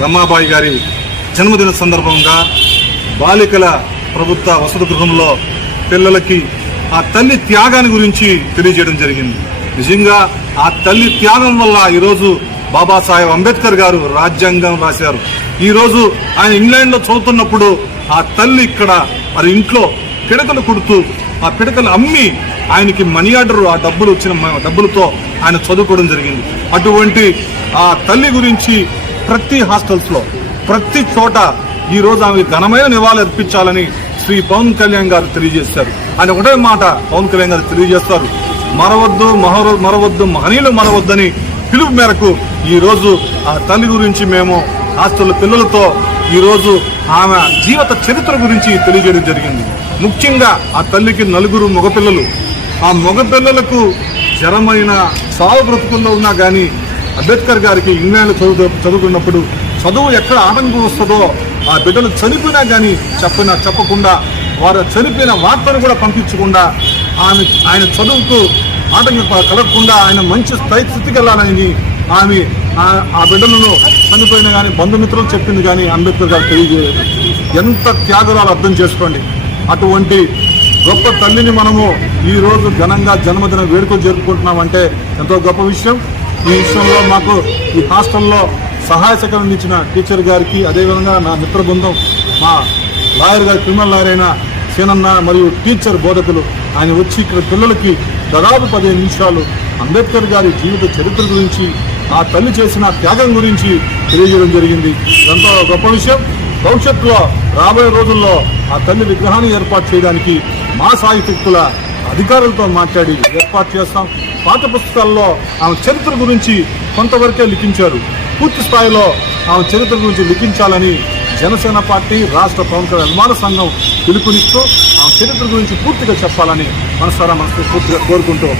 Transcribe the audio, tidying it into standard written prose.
రమాబాయి గారి జన్మదిన సందర్భంగా బాలికల ప్రభుత్వ వసతి గృహంలో పిల్లలకి ఆ తల్లి త్యాగాన్ని గురించి తెలియజేయడం జరిగింది. నిజంగా ఆ తల్లి త్యాగం వల్ల ఈరోజు బాబాసాహెబ్ అంబేద్కర్ గారు రాజ్యాంగం రాశారు. ఈరోజు ఆయన ఇంగ్లాండ్లో చదువుతున్నప్పుడు ఆ తల్లి ఇక్కడ మరి ఇంట్లో పిడకలు కుడుతూ ఆ పిడకలు అమ్మి ఆయనకి మనీ ఆర్డర్ ఆ డబ్బులు వచ్చిన డబ్బులతో ఆయన చదువుకోవడం జరిగింది. అటువంటి ఆ తల్లి గురించి ప్రతి హాస్టల్స్లో ప్రతి చోట ఈరోజు ఆమె ఘనమైన నివాళులు అర్పించాలని శ్రీ పవన్ కళ్యాణ్ గారు తెలియజేశారు. ఆయన ఒకటే మాట పవన్ కళ్యాణ్ గారు తెలియజేస్తారు, మరవద్దు మహనీయులు మరవద్దని పిలుపు మేరకు ఈరోజు ఆ తల్లి గురించి మేము హాస్టల్ పిల్లలతో ఈరోజు ఆమె జీవిత చరిత్ర గురించి తెలియజేయడం జరిగింది. ముఖ్యంగా ఆ తల్లికి 4 మగపిల్లలు. ఆ మగపిల్లలకు జరమైన సాగు బ్రతుకుల్లో ఉన్నా కానీ అంబేద్కర్ గారికి ఇంగ్లాండ్ చదువుకున్నప్పుడు చదువు ఎక్కడ ఆటంకం వస్తుందో ఆ బిడ్డలు చనిపోయినా కానీ చెప్పకుండా వారు చనిపోయిన వార్తను కూడా పంపించకుండా ఆయన చదువుకు ఆటంకం కలగకుండా ఆయన మంచి స్థితికి వెళ్ళాలని ఆమె ఆ బిడ్డలను చనిపోయినా కానీ బంధుమిత్రులు చెప్పింది కానీ అంబేద్కర్ గారు తెలియజేయలేదు. ఎంత త్యాగురాలు అర్థం చేసుకోండి. అటువంటి గొప్ప తల్లిని మనము ఈరోజు ఘనంగా జన్మదిన వేడుకలు జరుపుకుంటున్నామంటే ఎంతో గొప్ప విషయం. ఈ విషయంలో మాకు ఈ హాస్టల్లో సహాయ సహకారం ఇచ్చిన టీచర్ గారికి, అదేవిధంగా నా మిత్ర బృందం, మా లాయర్ గారు, క్రిమినల్ లాయర్ అయిన సేనన్న మరియు టీచర్ బోధకులు ఆయన వచ్చి ఇక్కడ పిల్లలకి దాదాపు 15 నిమిషాలు అంబేద్కర్ గారి జీవిత చరిత్ర గురించి, ఆ తల్లి చేసిన త్యాగం గురించి తెలియజేయడం జరిగింది. ఎంతో గొప్ప విషయం. భవిష్యత్తులో రాబోయే రోజుల్లో ఆ తల్లి విగ్రహాన్ని ఏర్పాటు చేయడానికి మా సాహిత్యకుల అధికారులతో మాట్లాడి ఏర్పాటు చేస్తాం. పాఠ్య పుస్తకాల్లో ఆమె చరిత్ర గురించి కొంతవరకే లిఖించారు. పూర్తి స్థాయిలో ఆమె చరిత్ర గురించి లిఖించాలని జనసేన పార్టీ రాష్ట్ర పవన్ కళ్యాణ్ అభిమాన సంఘం పిలుపునిస్తూ ఆమె చరిత్ర గురించి పూర్తిగా చెప్పాలని మనస్ఫూర్తిగా కోరుకుంటూ